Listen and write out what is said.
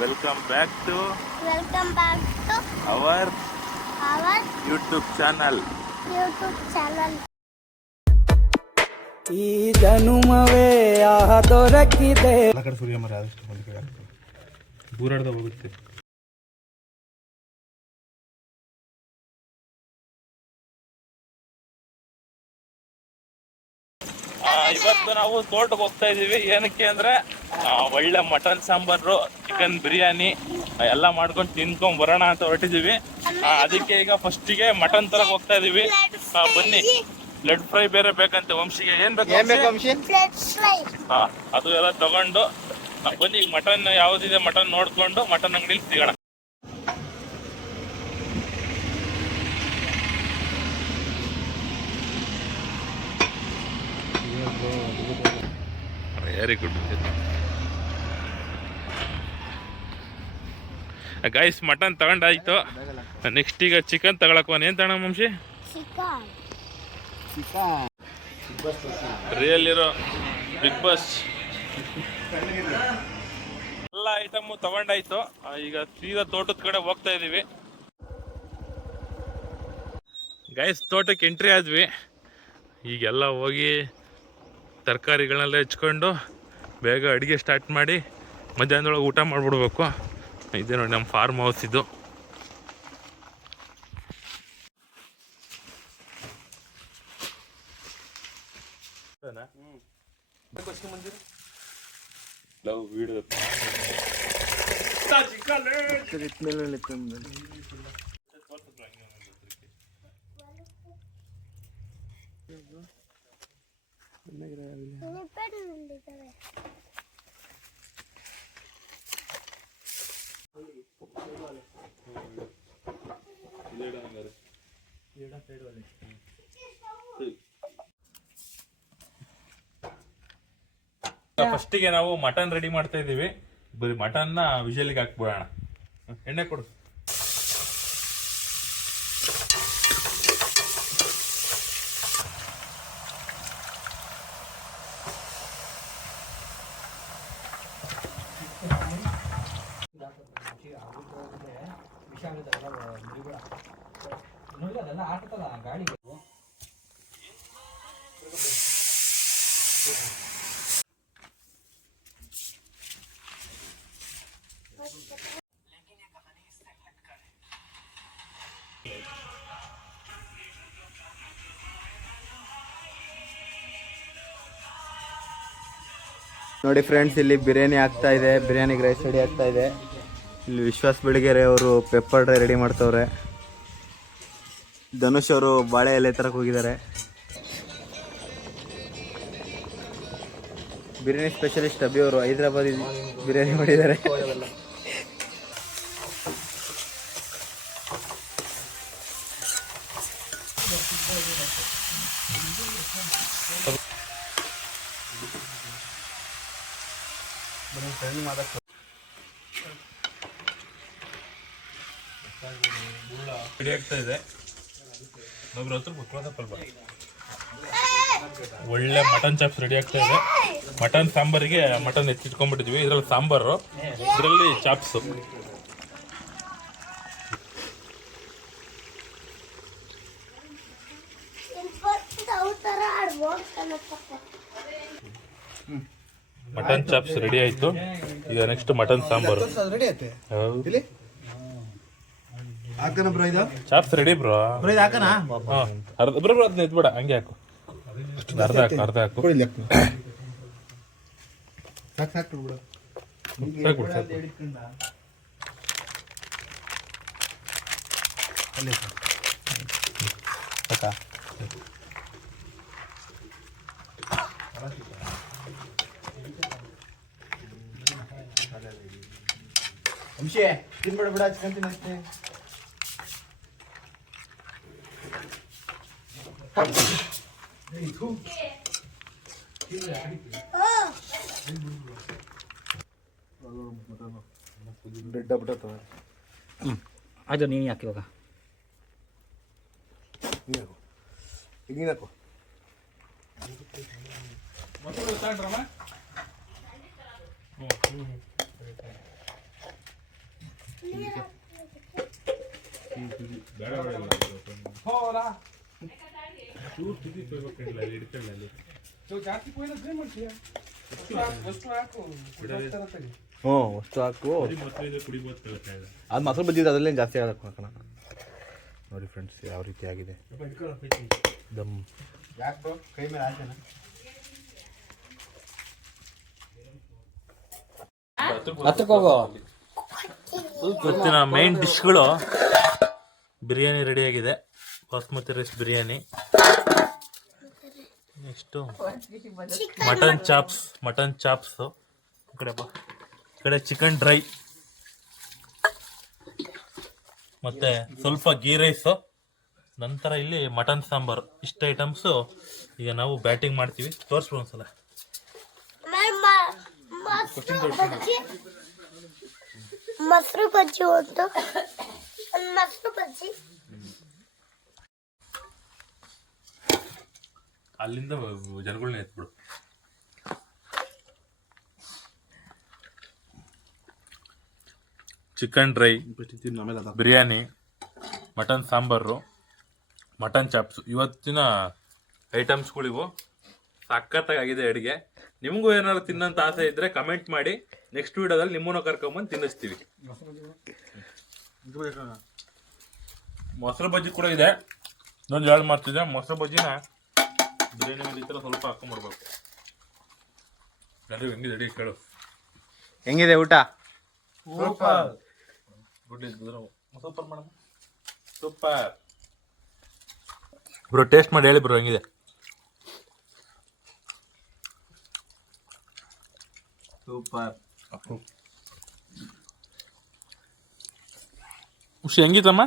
Welcome back to welcome back to our our YouTube channel YouTube channel ಈ ಜನುಮವೇ ಆಹ ದೊರಕಿದೆ. ಎಲ್ಲ ಕಡೆ ಸೂರ್ಯ ಮರ ಆದಷ್ಟು ಒಂದು ಕಡೆ ಆಗ್ತದೆ. ದೂರಾಡ್ದ ಹೋಗುತ್ತೆ. ಇವತ್ತು ನಾವು ತೋಟಕ್ಕೆ ಹೋಗ್ತಾ ಇದೀವಿ ಏನಕ್ಕೆ ಅಂದ್ರೆ ಆ, ಒಳ್ಳೆ ಮಟನ್ ಸಾಂಬಾರು. ಚಿಕನ್ ಬಿರಿಯಾನಿ ಎಲ್ಲ ಮಾಡ್ಕೊಂಡು ತಿನ್ಕೊಂಡ್ ಬರೋಣ ಅಂತ ಹೊರಟಿದೀವಿ. ಅದಕ್ಕೆ ಈಗ ಫಸ್ಟಿಗೆ ಮಟನ್ ತರ ಹೋಗ್ತಾ ಇದೀವಿ. ಬನ್ನಿ. ಬ್ಲಡ್ ಫ್ರೈ ಬೇರೆ ಬೇಕಂತೆ ವಂಶಿಗೆ. ಏನ್ ಬೇಕು ಅದು ಎಲ್ಲ ತಗೊಂಡು ಬನ್ನಿ ಈಗ ಮಟನ್ ಯಾವ್ದಿದೆ ಮಟನ್ ನೋಡ್ಕೊಂಡು ಮಟನ್ ಅಂಗಡಿಲಿ ಸಿಗೋಣ. ವೆರಿ ಗುಡ್ ಗೈಸ್ ಮಟನ್ ತಗೊಂಡಾಯ್ತು ನೆಕ್ಸ್ಟ್ ಈಗ ಚಿಕನ್ ತಗೊಳಕ್ ಏನ್ ತಗೋಣ ಮುಂಶಿ. ರಿಯಲ್ ಇರೋ ಬಿಗ್ ಬಾಸ್ ಎಲ್ಲ ಐಟಮು ತಗೊಂಡಾಯ್ತು ಈಗ ಸೀದಾ ತೋಟದ ಕಡೆ ಹೋಗ್ತಾ ಇದೀವಿ. ಗೈಸ್ ತೋಟಕ್ಕೆ ಎಂಟ್ರಿ ಆದ್ವಿ. ಈಗೆಲ್ಲ ಹೋಗಿ ತರಕಾರಿಗಳನ್ನೆಲ್ಲ ಹೆಚ್ಕೊಂಡು ಬೇಗ ಅಡುಗೆ ಸ್ಟಾರ್ಟ್ ಮಾಡಿ ಮಧ್ಯಾಹ್ನದೊಳಗೆ ಊಟ ಮಾಡಿಬಿಡ್ಬೇಕು. ಇದೆ ನೋಡಿ ನಮ್ಮ ಫಾರ್ಮ್ ಹೌಸ್ ಇದು. ಲವ್ ಫಸ್ಟಿಗೆ ನಾವು ಮಟನ್ ರೆಡಿ ಮಾಡ್ತಾ ಇದೀವಿ ಬರೀ ಮಟನ್ನ ವಿಜಯಲಿಗೆ ಹಾಕ್ಬಿಡೋಣ. ಎಣ್ಣೆ ಕೊಡು. ನೋಡಿ ಫ್ರೆಂಡ್ಸ್ ಇಲ್ಲಿ ಬಿರಿಯಾನಿ ಆಗ್ತಾ ಇದೆ. ಬಿರಿಯಾನಿಗೆ ರೈಸ್ ರೆಡಿ ಆಗ್ತಾ ಇದೆ. ಇಲ್ಲಿ ವಿಶ್ವಾಸ್ ಬೆಳಗೆರೆ ಅವರು ಪೆಪ್ಪರ್ ರೆಡಿ ಮಾಡ್ತವ್ರೆ. ಧನುಷ್ ಅವರು ಬಾಳೆ ಎಲೆ ತರಕ್ ಹೋಗಿದ್ದಾರೆ. ಬಿರಿಯಾನಿ ಸ್ಪೆಷಲಿಸ್ಟ್ ಅಭಿ ಅವರು ಹೈದರಾಬಾದ್ ಬಿರಿಯಾನಿ ಮಾಡಿದ್ದಾರೆ. ಇದೆ. ಒಳ್ಳೆ ಮಟನ್ ಚಾಪ್ಸ್ ರೆಡಿ ಆಗ್ತಾ ಇದೆ. ಮಟನ್ ಸಾಂಬಾರಿಗೆ ಮಟನ್ ಎತ್ತಿಟ್ಕೊಂಡ್ಬಿಟ್ಟಿದ್ವಿ. ಇದ್ರಲ್ಲಿ ಸಾಂಬಾರು ಇದರಲ್ಲಿ ಚಾಪ್ಸು. ಮಟನ್ ಚಾಪ್ಸ್ ರೆಡಿ ಆಯ್ತು. ಈಗ ನೆಕ್ಸ್ಟ್ ಮಟನ್ ಸಾಂಬಾರು ರೆಡಿ ಐತೆ ಹೌದು. ಇಲ್ಲಿ ಹಾಕನ ಬ್ರೋ ಇದು? ಚಾಪ್ಸ್ ರೆಡಿ ಬ್ರೋ ಬ್ರೋ ಇದು ಹಾಕನ ಅರ್ಧ ಬ್ರೋ ಬ್ರೋ ಅದನ್ನ ಎತ್ಬೇಡ ಹಂಗೆ ಹಾಕು. ಅರ್ಧ ಹಾಕು ಅರ್ಧ ಹಾಕು. ಕೊಡಿ ತಿನ್ಬಿಡ ಹಾಕು ಸಾಕು ಸಾಕು ಬಿಡು ಸಾಕು. ಬಿಡು, ಸಾಕು. ಅಲ್ಲಿ ಸಾಕಾ. ಅಂಶೆ ತಿನ್ಬೇಡ ಬಿಡ ಹಚ್ಕೊಂತೀನಿ ಅಷ್ಟೇ. ಬೆಡ್ಡ ಬಿಟ್ಟತ್ತವ ಅದು ನೀನು ಯಾಕೆ ಇವಾಗ ನೀನು ಹಾಕು ಈಗ ನೀನು ಹಾಕು ಬೇಡ ಬೇಡ ಇಲ್ಲ. ಚೂರು ತುದಿ ಕೊಯ್ಬೇಕಲ್ಲ ಅಲ್ಲಿ ಹಿಡ್ಕೊಳ್ಳ ಅಲ್ಲಿ ಹ್ಞೂ ಅಷ್ಟು ಹಾಕು. ಅದು ಮೊಸರು ಬಜ್ಜಿ ಅದರಲ್ಲೇ ಜಾಸ್ತಿ ಆಗಕ್ಕೆ ಹಾಕೋಣ ನೋಡಿ ಫ್ರೆಂಡ್ಸ್ ಯಾವ ರೀತಿ ಆಗಿದೆ. ದಮ್. ಕೈ ಮೇಲೆ ಇವತ್ತಿನ ಮೈನ್ ಡಿಶ್ಗಳು ಬಿರಿಯಾನಿ ರೆಡಿ ಆಗಿದೆ. Basmati rice biryani. Next mutton chops mutton chops. ಈ ಕಡೆ ಬಾ. ಈ ಕಡೆ ಚಿಕನ್ ಡ್ರೈ. ಮತ್ತೆ ಸ್ವಲ್ಪ ಗೀ ರೈಸು. ನಂತರ ಇಲ್ಲಿ ಮಟನ್ ಸಾಂಬಾರು. ಇಷ್ಟು ಐಟಮ್ಸು ಈಗ ನಾವು ಬ್ಯಾಟಿಂಗ್ ಮಾಡ್ತೀವಿ. ತೋರಿಸ್ಬೋದು ಒಂದ್ಸಲ. ಮೊಸರು ಬಜ್ಜಿ ಒಂದು. ಮೊಸರು ಬಜ್ಜಿ. ಅಲ್ಲಿಂದ ಜನಗಳನ್ನ ಎತ್ಬಿಡು. Chicken dry, biryani, mutton sambar, mutton chops. ಇವತ್ತಿನ ಐಟಮ್ಸ್ಗಳಿವು. ಸಖತ್ತಾಗಿದೆ ಅಡುಗೆ. ನಿಮಗೂ ಏನಾದ್ರು ತಿನ್ನಂತ ಆಸೆ ಇದ್ರೆ ಕಮೆಂಟ್ ಮಾಡಿ. ನೆಕ್ಸ್ಟ್ ವಿಡಿಯೋದಲ್ಲಿ ನಿಮ್ಮನ್ನು ಕರ್ಕೊಂಬಂದು ತಿನ್ನಿಸ್ತೀವಿ. ಮೊಸರು ಬಜ್ಜಿ ಕೂಡ ಇದೆ. ಇನ್ನೊಂದು ಎರಡು ಮಾಡ್ತಿದ್ದೆ ಮೊಸರು ಬಜ್ಜಿನ ಬಿರಿಯಾನಿ ಮೇಲೆ ಈ ಥರ ಸ್ವಲ್ಪ ಹಾಕೊಂಬರ್ಬೇಕು ಎಲ್ಲರಿಗೂ ಹೆಂಗಿದೆ? ಅಡಿಗೆ ಕೇಳು. ಹೆಂಗಿದೆ ಊಟ? Super. Good super madam. Super. Bro taste ಮಾಡಿ ಹೇಳಿ ಬ್ರೋ ಹೆಂಗಿದೆ? ಸೂಪರ್. ಖುಷಿ ಹೆಂಗಿತ್ತಮ್ಮ?